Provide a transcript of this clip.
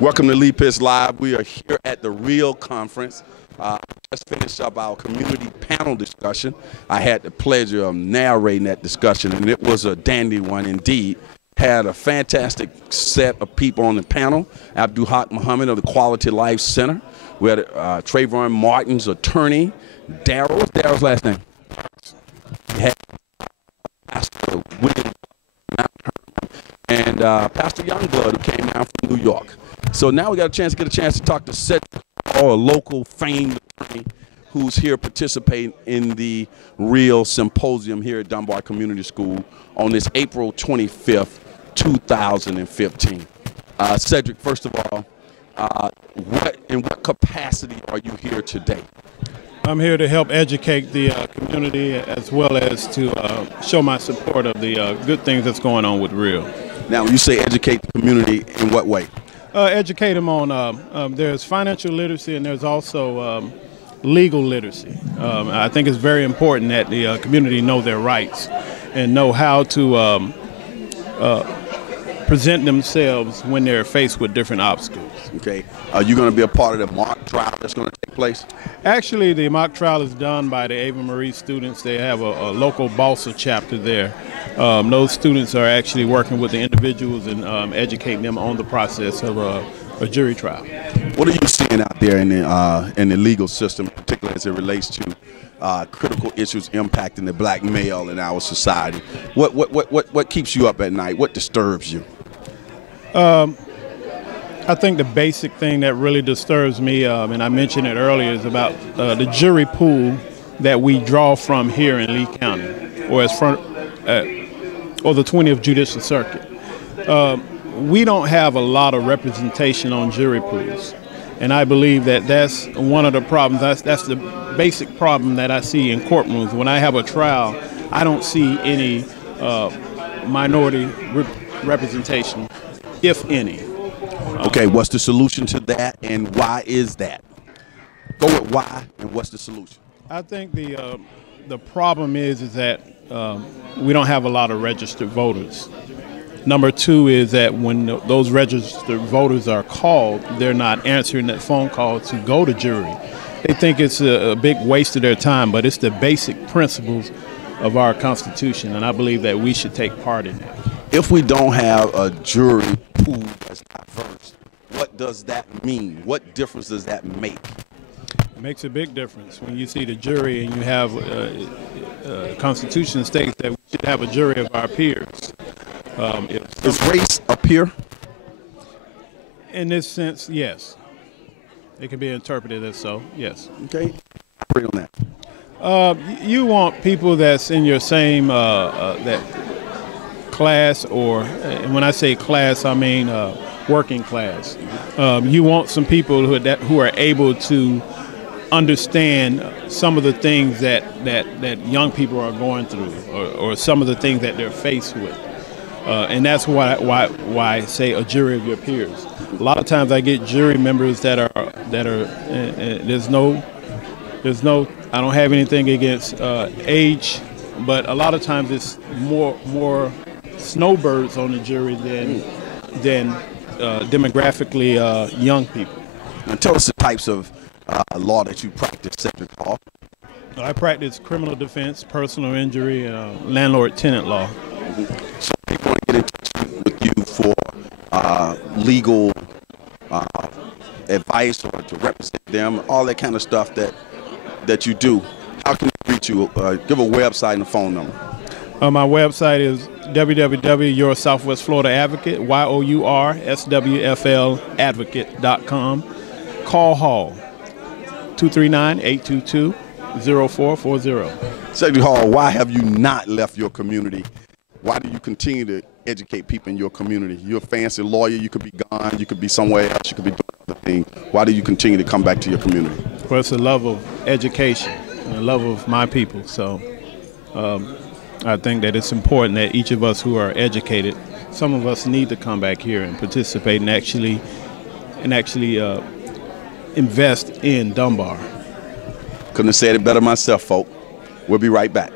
Welcome to Lee Pitts Live. We are here at the REEL conference. Just finished up our community panel discussion. I had the pleasure of narrating that discussion, and it was a dandy one indeed. Had a fantastic set of people on the panel. Abdul Haq Muhammad of the Quality Life Center. We had Trayvon Martin's attorney, Daryl. What's Daryl's last name? We had Pastor William and Pastor Youngblood, who came down from New York. So now we got a chance to talk to Cedric, a local famed attorney who's here participating in the REEL Symposium here at Dunbar Community School on this April 25th, 2015. Cedric, first of all, in what capacity are you here today? I'm here to help educate the community as well as to show my support of the good things that's going on with REEL. Now, when you say educate the community, in what way? Educate them on, there's financial literacy and there's also legal literacy. I think it's very important that the community know their rights and know how to present themselves when they're faced with different obstacles. Okay. Are you going to be a part of the mock trial that's going to take place? Actually, the mock trial is done by the Ava Marie students. They have a local BALSA chapter there. Those students are actually working with the individuals and educating them on the process of a jury trial. What are you seeing out there in the legal system, particularly as it relates to critical issues impacting the black male in our society? What keeps you up at night? What disturbs you? I think the basic thing that really disturbs me, and I mentioned it earlier, is about the jury pool that we draw from here in Lee County, or or the 20th Judicial Circuit. We don't have a lot of representation on jury pools, and I believe that that's one of the problems. That's the basic problem that I see in courtrooms. When I have a trial, I don't see any minority representation, if any. Okay, what's the solution to that, and why is that? Go with why, and what's the solution? I think the problem is that we don't have a lot of registered voters. Number two is that when those registered voters are called, they're not answering that phone call to go to jury. They think it's a big waste of their time, but it's the basic principles of our Constitution, and I believe that we should take part in that. If we don't have a jury pool that's diverse, what does that mean? What difference does that make? It makes a big difference when you see the jury and you have the Constitution states that we should have a jury of our peers. Is race a peer? In this sense, yes. It can be interpreted as so, yes. Okay, agree on that. You want people that's in your same that class, or and when I say class, I mean working class. You want some people who are able to understand some of the things that young people are going through, or some of the things that they're faced with. And that's why I say a jury of your peers. A lot of times I get jury members that are there's no I don't have anything against age, but a lot of times it's more snowbirds on the jury than demographically young people. Now tell us the types of law that you practice, Cedric Hall. I practice criminal defense, personal injury, landlord-tenant law. So people want to get in touch with you for legal advice or to represent them, all that kind of stuff that you do. How can they reach you? Give a website and a phone number. My website is www.Your Southwest Florida Advocate, YOURSWFL Advocate.com. Call Hall 239-822-0440. Cedric Hall, why have you not left your community? Why do you continue to educate people in your community? You're a fancy lawyer. You could be gone. You could be somewhere else. You could be doing other things. Why do you continue to come back to your community? Well, it's a love of education and a love of my people. So I think that it's important that each of us who are educated, some of us need to come back here and participate and actually invest in Dunbar. Couldn't have said it better myself, folk. We'll be right back.